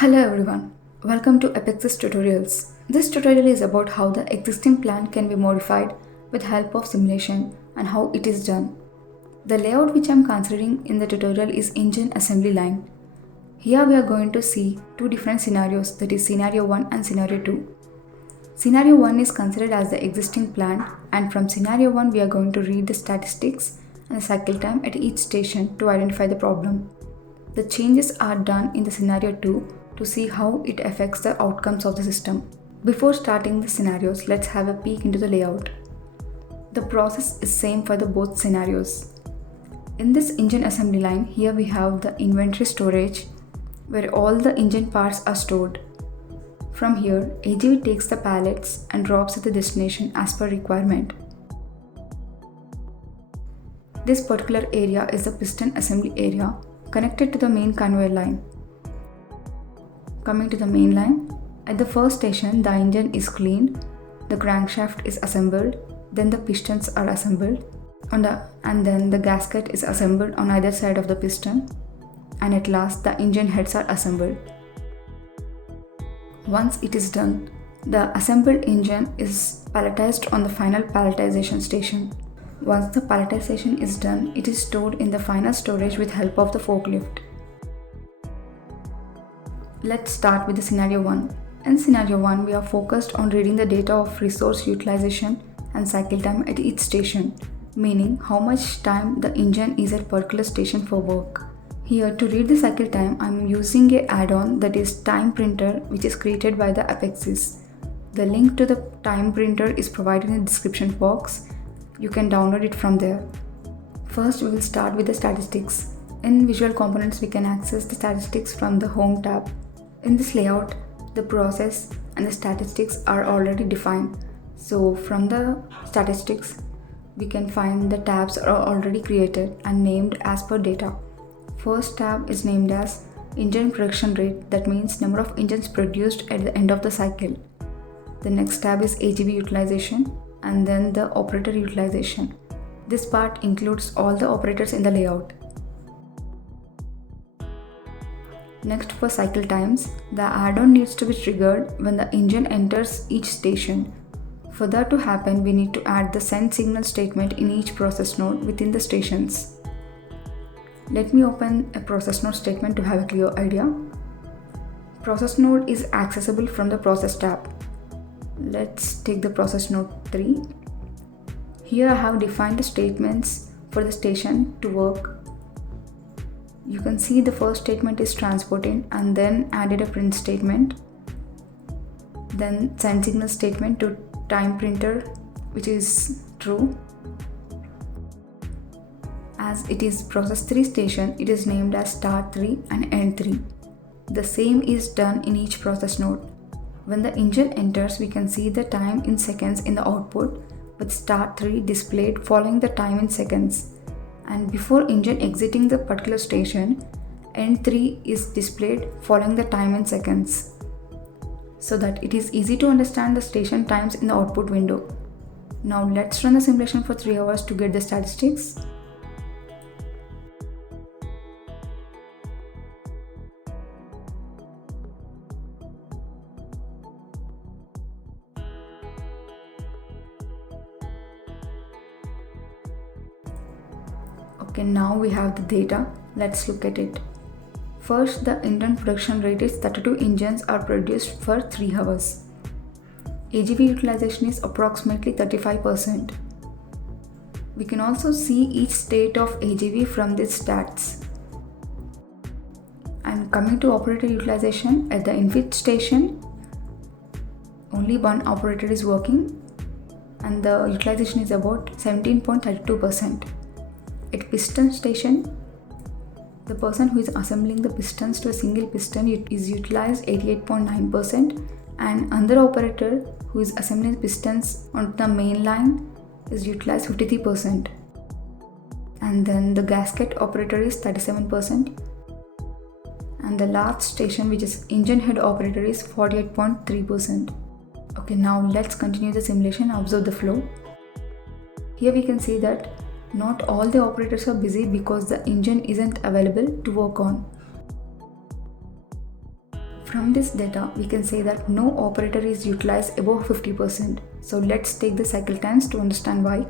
Hello everyone, welcome to APEXIZ tutorials. This tutorial is about how the existing plan can be modified with help of simulation and how it is done. The layout which I am considering in the tutorial is engine assembly line. Here we are going to see two different scenarios, that is scenario 1 and scenario 2. Scenario 1 is considered as the existing plan, and from scenario 1 we are going to read the statistics and the cycle time at each station to identify the problem. The changes are done in the scenario 2 to see how it affects the outcomes of the system. Before starting the scenarios, let's have a peek into the layout. The process is same for the both scenarios. In this engine assembly line, here we have the inventory storage where all the engine parts are stored. From here, AGV takes the pallets and drops at the destination as per requirement. This particular area is the piston assembly area connected to the main conveyor line. Coming to the main line, at the first station the engine is cleaned, the crankshaft is assembled, then the pistons are assembled, and then the gasket is assembled on either side of the piston, and at last the engine heads are assembled. Once it is done, the assembled engine is palletized on the final palletization station. Once the palletization is done, it is stored in the final storage with help of the forklift. Let's start with the scenario 1. In scenario 1, we are focused on reading the data of resource utilization and cycle time at each station, meaning how much time the engine is at particular station for work. Here, to read the cycle time, I am using an add-on, that is time printer, which is created by the APEXIZ. The link to the time printer is provided in the description box. You can download it from there. First, we will start with the statistics. In visual components, we can access the statistics from the home tab. In this layout, the process and the statistics are already defined. So from the statistics, we can find the tabs are already created and named as per data. First tab is named as engine production rate, that means number of engines produced at the end of the cycle. The next tab is AGV utilization, and then the operator utilization. This part includes all the operators in the layout. Next, for cycle times, the add-on needs to be triggered when the engine enters each station. For that to happen, we need to add the send signal statement in each process node within the stations. Let me open a process node statement to have a clear idea. Process node is accessible from the process tab. Let's take the process node 3. Here I have defined the statements for the station to work. You can see the first statement is transporting, and then added a print statement, then send signal statement to time printer, which is true. As it is process 3 station, it is named as start 3 and end 3. The same is done in each process node. When the engine enters, we can see the time in seconds in the output, with start 3 displayed following the time in seconds. And before engine exiting the particular station, end 3 is displayed following the time in seconds, so that it is easy to understand the station times in the output window. Now let's run the simulation for 3 hours to get the statistics. Okay, now we have the data. Let's look at it. First, the engine production rate is 32 engines are produced for 3 hours. AGV utilization is approximately 35%. We can also see each state of AGV from these stats. And coming to operator utilization, at the infit station, only one operator is working, and the utilization is about 17.32%. At piston station, the person who is assembling the pistons to a single piston is utilized 88.9%, and another operator who is assembling pistons on the main line is utilized 53%. And then the gasket operator is 37%, and the last station, which is engine head operator, is 48.3%. Okay, now let's continue the simulation and observe the flow. Here we can see that not all the operators are busy because the engine isn't available to work on. From this data, we can say that no operator is utilized above 50%. So let's take the cycle times to understand why.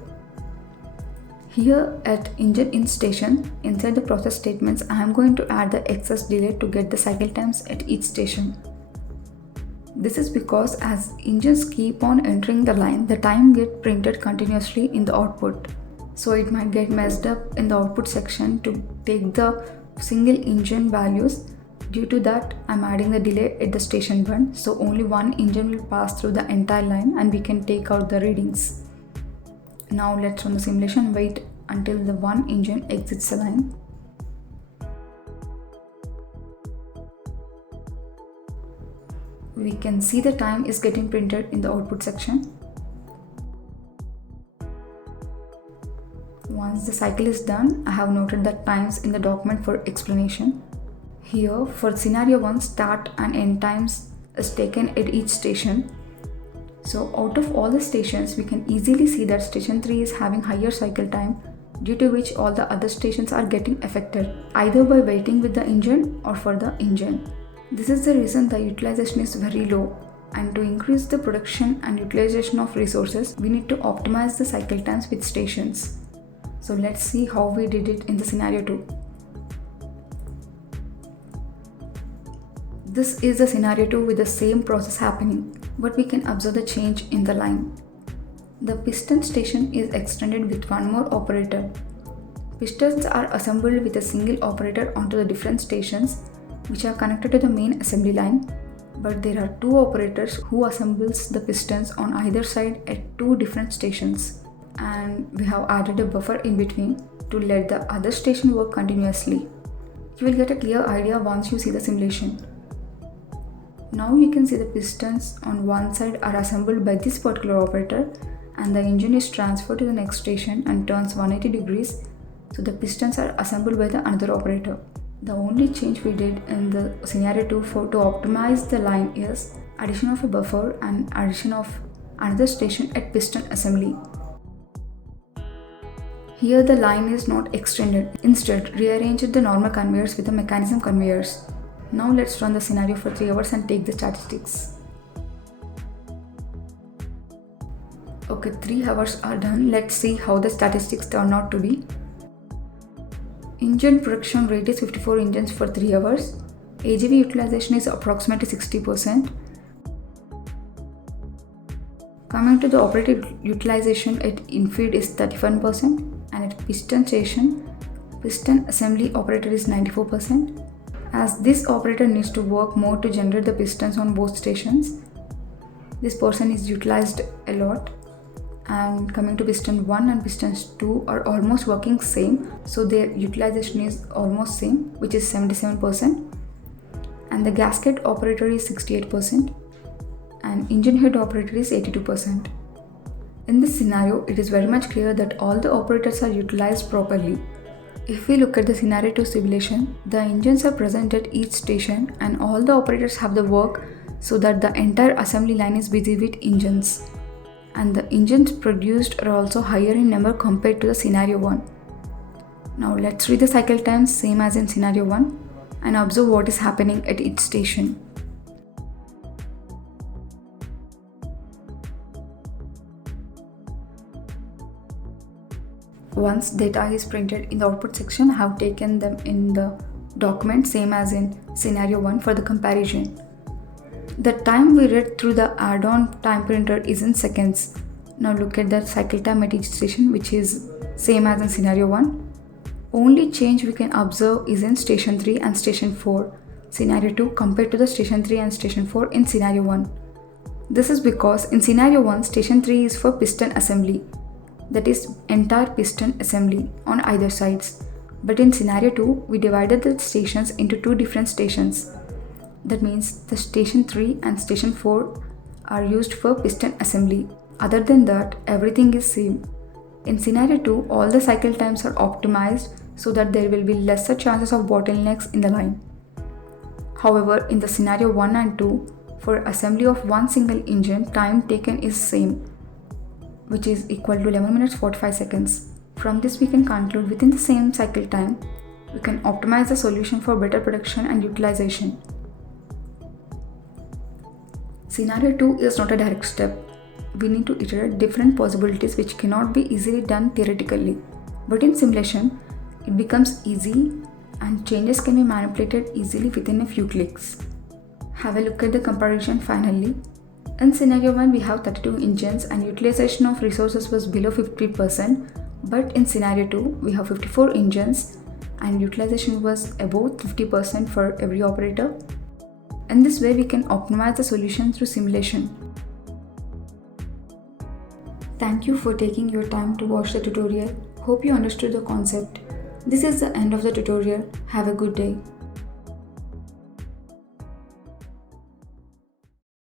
Here at engine in station, inside the process statements, I am going to add the excess delay to get the cycle times at each station. This is because as engines keep on entering the line, the time gets printed continuously in the output. So it might get messed up in the output section to take the single engine values. Due to that, I'm adding the delay at the station 1, so only one engine will pass through the entire line and we can take out the readings. Now let's run the simulation and wait until the one engine exits the line. We can see the time is getting printed in the output section. Once the cycle is done, I have noted the times in the document for explanation. Here, for scenario 1, start and end times is taken at each station. So out of all the stations, we can easily see that station 3 is having higher cycle time, due to which all the other stations are getting affected, either by waiting with the engine or for the engine. This is the reason the utilization is very low, and to increase the production and utilization of resources, we need to optimize the cycle times with stations. So let's see how we did it in the scenario 2. This is the scenario 2 with the same process happening, but we can observe the change in the line. The piston station is extended with one more operator. Pistons are assembled with a single operator onto the different stations which are connected to the main assembly line, but there are two operators who assembles the pistons on either side at two different stations, and we have added a buffer in between to let the other station work continuously. You will get a clear idea once you see the simulation. Now you can see the pistons on one side are assembled by this particular operator, and the engine is transferred to the next station and turns 180 degrees, so the pistons are assembled by the another operator. The only change we did in the scenario 2 to optimize the line is addition of a buffer and addition of another station at piston assembly. Here the line is not extended, instead rearranged the normal conveyors with the mechanism conveyors. Now let's run the scenario for 3 hours and take the statistics. Okay, 3 hours are done. Let's see how the statistics turn out to be. Engine production rate is 54 engines for 3 hours. AGV utilization is approximately 60%. Coming to the operator utilization at infeed is 31%, and at piston station, piston assembly operator is 94%. As this operator needs to work more to generate the pistons on both stations, this person is utilized a lot. And coming to piston 1 and pistons 2 are almost working same, so their utilization is almost same, which is 77%. And the gasket operator is 68%, and engine head operator is 82%. In this scenario, it is very much clear that all the operators are utilized properly. If we look at the scenario 2 simulation, the engines are present at each station and all the operators have the work so that the entire assembly line is busy with engines. And the engines produced are also higher in number compared to the scenario 1. Now let's read the cycle times same as in scenario 1 and observe what is happening at each station. Once data is printed in the output section, I have taken them in the document same as in scenario 1 for the comparison. The time we read through the add-on time printer is in seconds. Now look at the cycle time at each station, which is same as in scenario 1. Only change we can observe is in station 3 and station 4, scenario 2 compared to the station 3 and station 4 in scenario 1. This is because in scenario 1, station 3 is for piston assembly, that is entire piston assembly on either sides. But in scenario 2, we divided the stations into two different stations. That means the station 3 and station 4 are used for piston assembly. Other than that, everything is same. In scenario 2, all the cycle times are optimized so that there will be lesser chances of bottlenecks in the line. However, in the scenario 1 and 2, for assembly of one single engine, time taken is same, which is equal to 11 minutes 45 seconds. From this we can conclude within the same cycle time, we can optimize the solution for better production and utilization. Scenario 2 is not a direct step. We need to iterate different possibilities which cannot be easily done theoretically. But in simulation, it becomes easy and changes can be manipulated easily within a few clicks. Have a look at the comparison finally. In scenario 1, we have 32 engines and utilization of resources was below 50%, but in scenario 2, we have 54 engines and utilization was above 50% for every operator. In this way, we can optimize the solution through simulation. Thank you for taking your time to watch the tutorial. Hope you understood the concept. This is the end of the tutorial. Have a good day.